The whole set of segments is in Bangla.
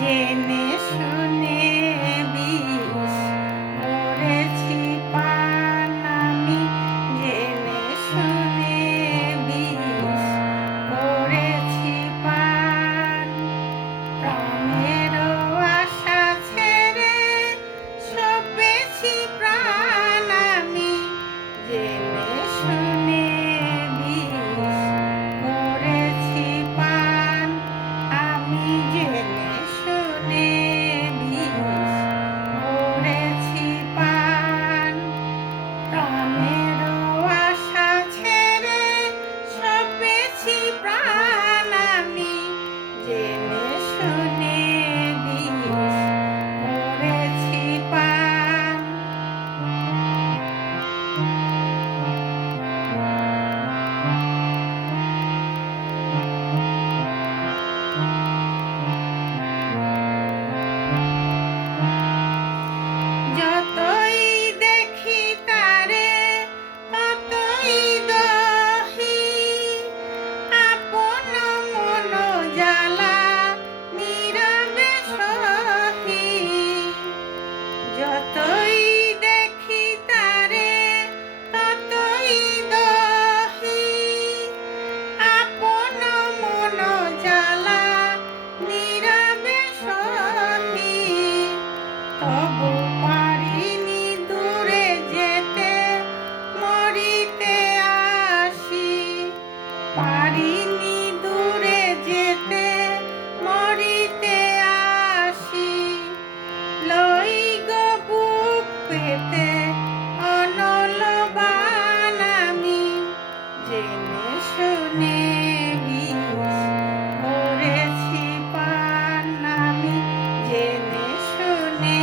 জেনে শুনে বিষ করেছি পান আমি, জেনে শুনে বিষ করেছি পান। প্রাণেরও আশা ছেড়ে সপেছি প্রাণ আমি, জেনে শুনে বিষ করেছি পান। আমি জেনে শুনে বিষ করেছি পান। প্রাণেরও আশা ছেড়ে সপেছি প্রাণ আমি, জেনে শুনে বিষ করেছি পান। যতই দেখি তারে ততই দহি, আপন মন জ্বালা নীরবে সহি। যতই দেখি তারে ততই দহি, আপন মন জ্বালা নীরবে সহি। তবু পারিনি দূরে যেতে, মরিতে আসি। পারিনি দূরে যেতে, মরিতে আসি। লই গো বুক পেতে অনল বাণ আমি, জেনে শুনে বিষ করেছি পান আমি, জেনে শুনে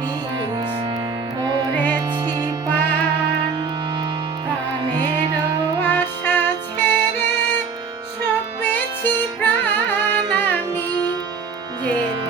বিষ করেছি পান। প্রাণেরও আশা ছেড়ে সপেছি প্রাণ আমি, জেনে